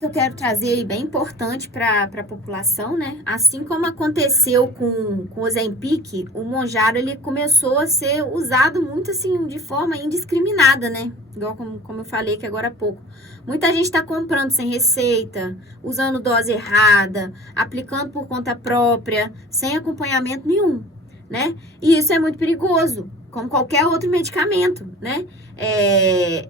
Eu quero trazer aí bem importante para a população, né? Assim como aconteceu com o Ozempic, o Monjaro ele começou a ser usado muito assim de forma indiscriminada, né? Igual como eu falei aqui agora há pouco. Muita gente está comprando sem receita, usando dose errada, aplicando por conta própria, sem acompanhamento nenhum, né? E isso é muito perigoso, como qualquer outro medicamento, né?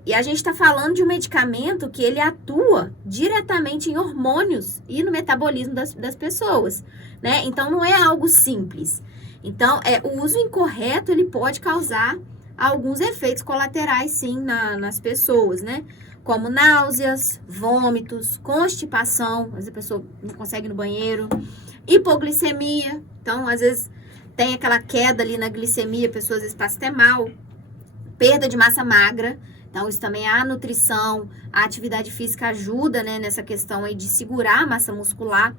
E a gente está falando de um medicamento que ele atua diretamente em hormônios e no metabolismo das pessoas, né? Então, não é algo simples. Então, o uso incorreto, ele pode causar alguns efeitos colaterais, sim, nas pessoas, né? Como náuseas, vômitos, constipação, às vezes a pessoa não consegue ir no banheiro, hipoglicemia, então, às vezes, tem aquela queda ali na glicemia, a pessoa às vezes passa até mal, perda de massa magra. Então, isso também a nutrição, a atividade física ajuda, né, nessa questão aí de segurar a massa muscular.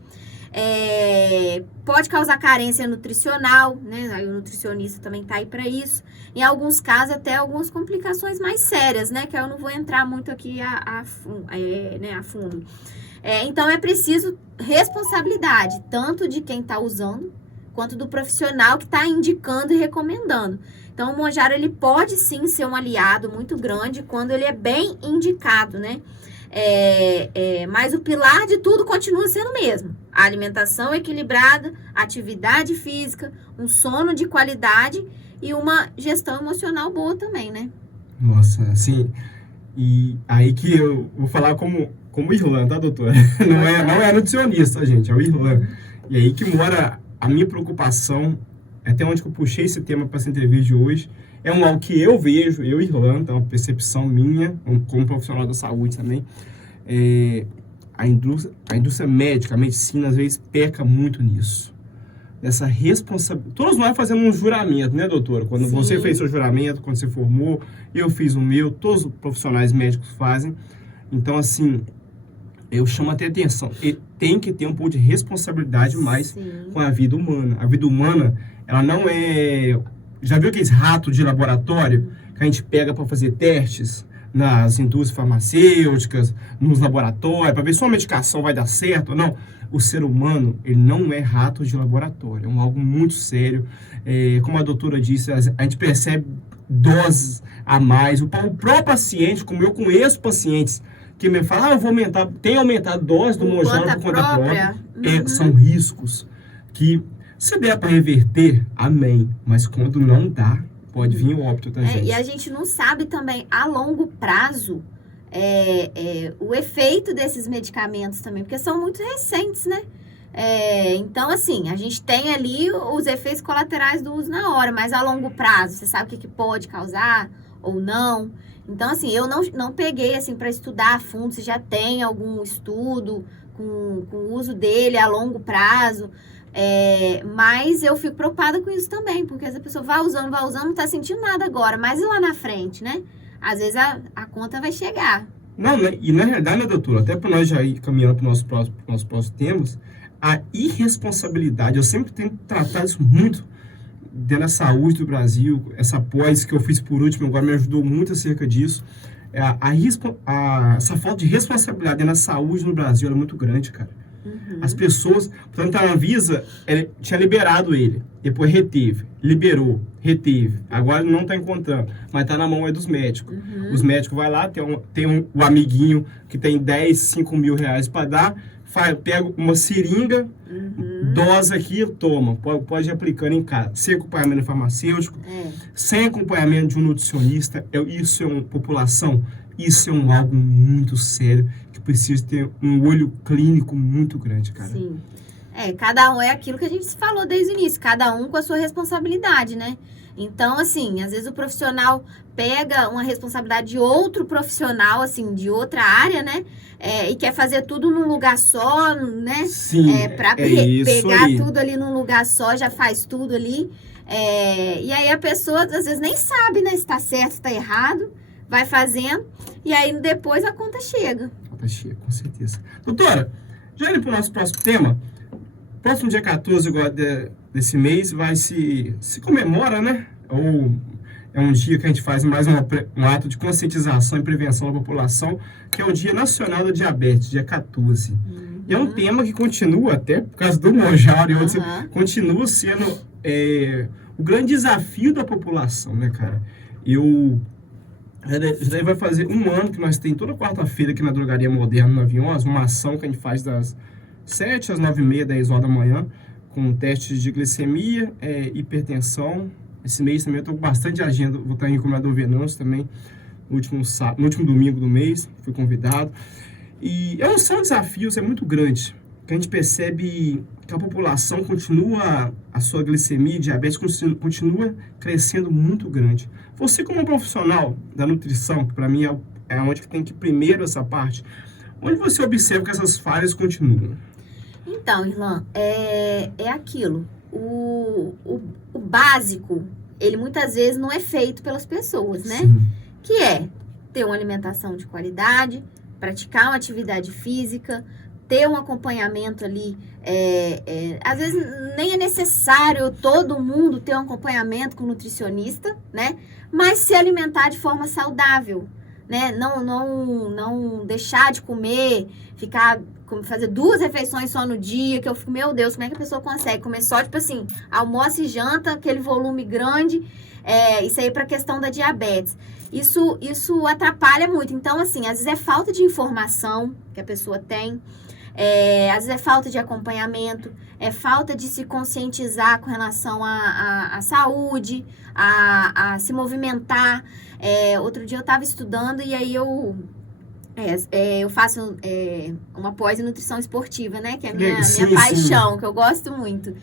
Pode causar carência nutricional, né? Aí o nutricionista também tá aí para isso. Em alguns casos, até algumas complicações mais sérias, né? Que eu não vou entrar muito aqui a fundo. Então, é preciso responsabilidade, tanto de quem está usando, quanto do profissional que está indicando e recomendando. Então, o Monjaro, ele pode sim ser um aliado muito grande quando ele é bem indicado, né? Mas o pilar de tudo continua sendo o mesmo. A alimentação equilibrada, atividade física, um sono de qualidade e uma gestão emocional boa também, né? Nossa, assim, e aí que eu vou falar como Irlan, tá, doutora? Não é nutricionista, gente, é o Irlan. E aí que mora a minha preocupação, até onde que eu puxei esse tema para essa entrevista de hoje, é algo que eu vejo, eu, Irlan, tá, uma percepção minha, como profissional da saúde também, a indústria médica, a medicina, às vezes, peca muito nisso. Essa responsabilidade. Todos nós fazemos um juramento, né, doutora? Quando Sim. Você fez seu juramento, quando você formou, eu fiz o meu, todos os profissionais médicos fazem. Então, assim, eu chamo até atenção. E tem que ter um pouco de responsabilidade mais Sim. com a vida humana. A vida humana, ela não é. Já viu aqueles ratos de laboratório que a gente pega para fazer testes nas indústrias farmacêuticas, nos laboratórios, para ver se uma medicação vai dar certo ou não? O ser humano, ele não é rato de laboratório, é algo muito sério. Como a doutora disse, a gente percebe doses a mais. O próprio paciente, como eu conheço pacientes que me falam, eu vou aumentar, tem aumentado a dose do Monjaro por conta própria. São riscos que, se der para reverter, amém. Mas quando não dá, pode vir o óbito, tá, gente? E a gente não sabe também, a longo prazo, o efeito desses medicamentos também, porque são muito recentes, né? Então, assim, a gente tem ali os efeitos colaterais do uso na hora, mas a longo prazo, você sabe o que pode causar ou não? Então, assim, eu não peguei, assim, para estudar a fundo se já tem algum estudo com o uso dele a longo prazo, mas eu fico preocupada com isso também, porque essa pessoa vai usando, não tá sentindo nada agora, mas e lá na frente, né? Às vezes a conta vai chegar. Não, e na realidade, né, doutora, até para nós já ir caminhando para os nossos próximos temas, a irresponsabilidade, eu sempre tenho tratado isso muito dentro da saúde do Brasil, essa pós que eu fiz por último, agora me ajudou muito acerca disso, essa falta de responsabilidade dentro da saúde no Brasil é muito grande, cara. As pessoas, portanto, a Anvisa tinha liberado ele, depois reteve, liberou, reteve, agora não está encontrando, mas está na mão dos médicos. Os médicos vão lá, tem um amiguinho que tem 10, 5 mil reais para dar, pega uma seringa, dose aqui, toma, pode ir aplicando em casa, sem acompanhamento farmacêutico, sem acompanhamento de um nutricionista, isso é uma população, isso é algo muito sério, que precisa ter um olho clínico muito grande, cara. Sim. Cada um é aquilo que a gente falou desde o início, cada um com a sua responsabilidade, né? Então, assim, às vezes o profissional pega uma responsabilidade de outro profissional, assim, de outra área, né? E quer fazer tudo num lugar só, né? Sim, para pegar aí tudo ali num lugar só, já faz tudo ali. E aí a pessoa, às vezes, nem sabe, né? Se tá certo, se tá errado, vai fazendo, e aí depois a conta chega. A conta chega, com certeza. Doutora, já indo para o nosso próximo tema, próximo dia 14 agora desse mês se comemora, né? é um dia que a gente faz mais um ato de conscientização e prevenção da população, que é o Dia Nacional da Diabetes, dia 14. E é um tema que continua, até por causa do Monjaro e outros, continua sendo o grande desafio da população, né, cara? Já vai fazer um ano que nós temos toda quarta-feira aqui na Drogaria Moderna, no Aviões, uma ação que a gente faz das 7 às 9h30, 10 horas da manhã, com testes de glicemia, hipertensão. Esse mês também eu estou com bastante agenda, vou estar em Encomendador Venâncio também, no último domingo do mês, fui convidado. E são desafios, é muito grande, que a gente percebe que a população continua, a sua glicemia e diabetes continua crescendo muito grande. Você como profissional da nutrição, que para mim é onde que tem que ir primeiro essa parte, onde você observa que essas falhas continuam? Então, Irlan, é aquilo. O básico, ele muitas vezes não é feito pelas pessoas, né? Sim. Que é ter uma alimentação de qualidade, praticar uma atividade física, ter um acompanhamento ali. Às vezes nem é necessário todo mundo ter um acompanhamento com nutricionista, né? Mas se alimentar de forma saudável, né? Não deixar de comer, fazer 2 refeições só no dia, que eu fico, meu Deus, como é que a pessoa consegue comer só, tipo assim, almoço e janta, aquele volume grande, isso aí é para a questão da diabetes. Isso atrapalha muito. Então, assim, às vezes é falta de informação que a pessoa tem, às vezes é falta de acompanhamento, é falta de se conscientizar com relação à saúde, a se movimentar. Outro dia eu estava estudando e aí eu faço uma pós em nutrição esportiva, né? Que é a minha paixão, que eu gosto muito.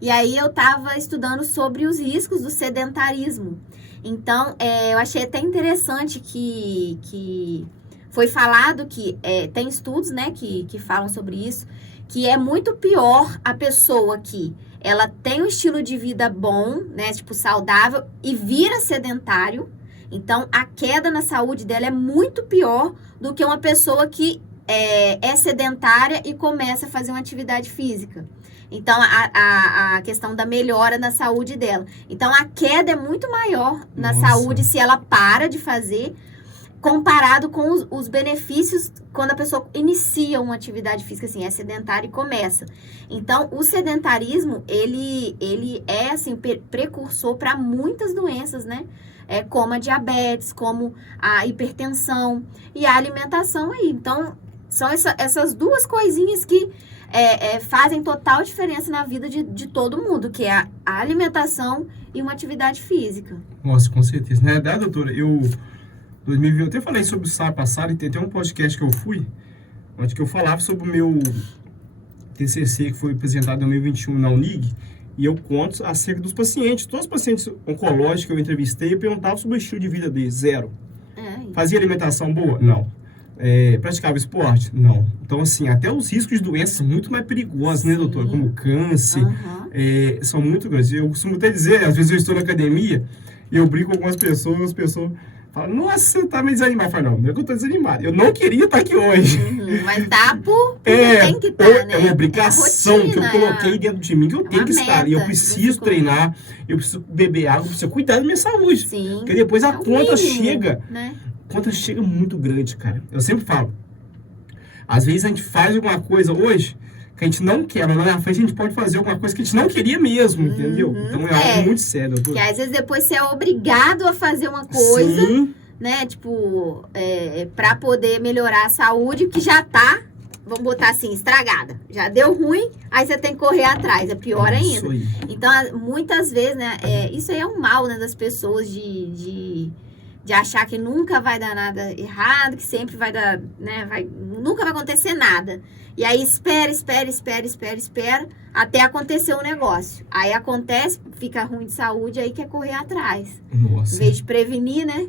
E aí eu estava estudando sobre os riscos do sedentarismo. Então, eu achei até interessante que foi falado que tem estudos, né, que falam sobre isso, que é muito pior a pessoa que ela tem um estilo de vida bom, né, tipo saudável, e vira sedentário. Então, a queda na saúde dela é muito pior do que uma pessoa que é sedentária e começa a fazer uma atividade física. Então, a questão da melhora na saúde dela. Então, a queda é muito maior na saúde se ela para de fazer, comparado com os benefícios quando a pessoa inicia uma atividade física, assim, é sedentária e começa. Então, o sedentarismo, ele é, assim, precursor para muitas doenças, né? Como a diabetes, como a hipertensão e a alimentação aí. Então, são essas 2 coisinhas que fazem total diferença na vida de todo mundo, que é a alimentação e uma atividade física. Nossa, com certeza. Na verdade, doutora, 2020, eu até falei sobre o sábado passado e tem até um podcast que eu fui, onde que eu falava sobre o meu TCC que foi apresentado em 2021 na Unig, e eu conto acerca dos pacientes. Todos os pacientes oncológicos que eu entrevistei, eu perguntava sobre o estilo de vida deles. 0. Fazia alimentação boa? Não. Praticava esporte? Não. Então, assim, até os riscos de doenças são muito mais perigosos, né, doutora? Como câncer, são muito grandes. Eu costumo até dizer, às vezes eu estou na academia e eu brinco com algumas pessoas, as pessoas falam, nossa, você tá meio desanimado. Eu falo, não é que eu tô desanimado. Eu não queria estar aqui hoje. Mas tá tem que estar, né? É uma obrigação que eu coloquei dentro de mim, que eu tenho que estar. E eu preciso treinar, eu preciso beber água, eu preciso cuidar da minha saúde. Sim. Porque depois a conta mínimo, chega. Né? A conta chega muito grande, cara. Eu sempre falo. Às vezes a gente faz alguma coisa hoje que a gente não quer, mas lá na frente a gente pode fazer alguma coisa que a gente não queria mesmo, entendeu? Então é algo muito sério. Que às vezes depois você é obrigado a fazer uma coisa, Sim. Né? Tipo, pra poder melhorar a saúde, que já tá, vamos botar assim, estragada. Já deu ruim, aí você tem que correr atrás. É pior ainda. Aí. Então, muitas vezes, né? Isso aí é um mal, né, das pessoas de achar que nunca vai dar nada errado, que sempre vai dar, né? Nunca vai acontecer nada. E aí espera, até acontecer um negócio. Aí acontece, fica ruim de saúde, aí quer correr atrás. Nossa. Em vez de prevenir, né?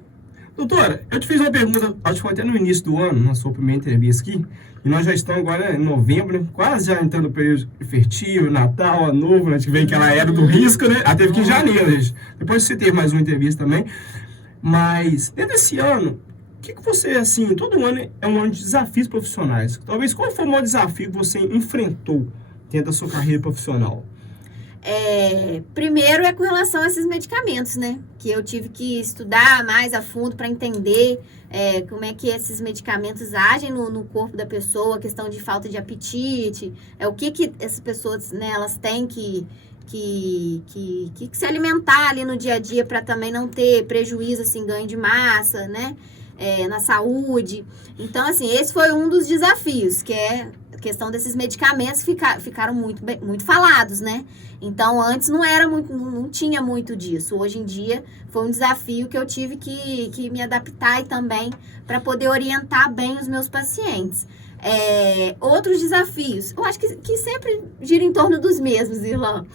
Doutora, eu te fiz uma pergunta, acho que foi até no início do ano, na sua primeira entrevista aqui, e nós já estamos agora em novembro, quase já entrando no período festivo, Natal, Ano Novo, a gente vê aquela era do risco, né? Teve que ir em janeiro, gente. Depois você teve mais uma entrevista também. Mas, dentro desse ano, o que você, assim, todo ano é um ano de desafios profissionais. Talvez, qual foi o maior desafio que você enfrentou dentro da sua carreira profissional? Primeiro é com relação a esses medicamentos, né? Que eu tive que estudar mais a fundo para entender como é que esses medicamentos agem no corpo da pessoa, a questão de falta de apetite, o que essas pessoas, né, elas têm que se alimentar ali no dia a dia para também não ter prejuízo, assim, ganho de massa, né? Na saúde. Então, assim, esse foi um dos desafios, que é a questão desses medicamentos ficaram muito falados, né? Então, antes não tinha muito disso. Hoje em dia, foi um desafio que eu tive que me adaptar e também para poder orientar bem os meus pacientes. Outros desafios, eu acho que sempre gira em torno dos mesmos, Irlan.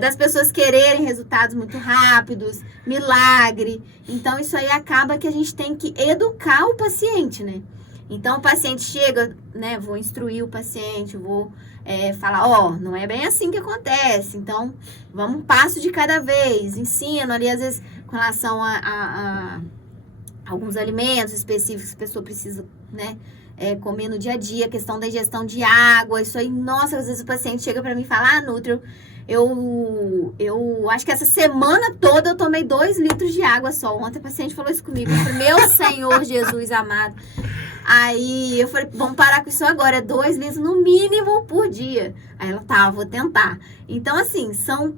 Das pessoas quererem resultados muito rápidos, milagre. Então, isso aí acaba que a gente tem que educar o paciente, né? Então, o paciente chega, né? Vou instruir o paciente, vou falar, não é bem assim que acontece. Então, vamos um passo de cada vez. Ensino ali, às vezes, com relação a alguns alimentos específicos que a pessoa precisa, né? Comer no dia a dia, questão da ingestão de água, isso aí, nossa, às vezes o paciente chega para mim e fala, Nutri, eu acho que essa semana toda eu tomei 2 litros de água só. Ontem a paciente falou isso comigo, eu falei, meu Senhor Jesus amado. Aí eu falei, vamos parar com isso agora, 2 litros no mínimo por dia. Aí ela, vou tentar. Então, assim, são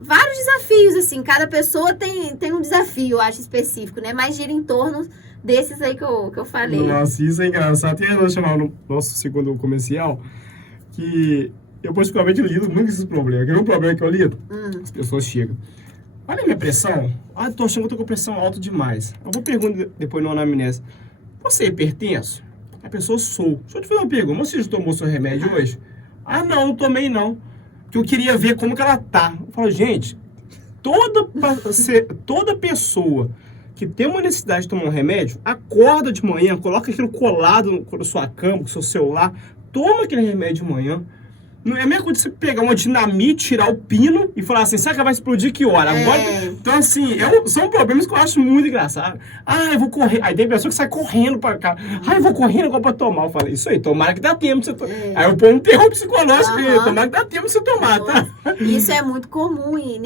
vários desafios, assim, cada pessoa tem um desafio, eu acho, específico, né? Mas gira em torno desses aí que eu falei. Nossa, isso é engraçado. E nós chamamos no nosso segundo comercial que eu particularmente lido muito esses problemas. Quer ver um problema que eu lido? As pessoas chegam. Olha a minha pressão. Tô achando que eu tô com pressão alta demais. Eu vou perguntar depois no anamnese. Você é hipertenso? A pessoa sou. Deixa eu te fazer uma pergunta. Você já tomou seu remédio hoje? Não tomei não. Porque eu queria ver como que ela tá. Eu falo, gente, toda pessoa que tem uma necessidade de tomar um remédio, acorda de manhã, coloca aquilo colado na sua cama, com o seu celular, toma aquele remédio de manhã. Não é a mesma coisa de você pegar uma dinamite, tirar o pino e falar assim, será que vai explodir que hora? Agora, então, assim, são problemas que eu acho muito engraçado. Eu vou correr. Aí tem pessoa que sai correndo pra cá. Eu vou correndo agora pra tomar. Eu falei, isso aí, tomara que dá tempo pra você tomar. Aí eu ponho um terror psicológico, tomara que dá tempo pra você tomar, tá? Isso é muito comum em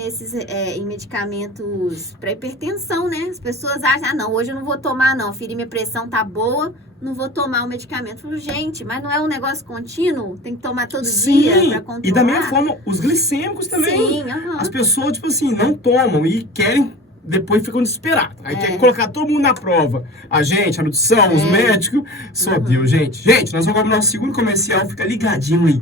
medicamentos pra hipertensão, né? As pessoas acham, não, hoje eu não vou tomar, não. Minha pressão tá boa, não vou tomar o medicamento. Eu falo, gente, mas não é um negócio contínuo? Tem que tomar todo dia pra controlar? E da mesma forma, os glicêmicos também. Sim, As pessoas, tipo assim, não tomam e querem, depois ficam desesperadas. Aí quer colocar todo mundo na prova. A gente, a nutrição, os médicos. Só Deus, gente. Gente, nós vamos para o nosso segundo comercial. Fica ligadinho aí.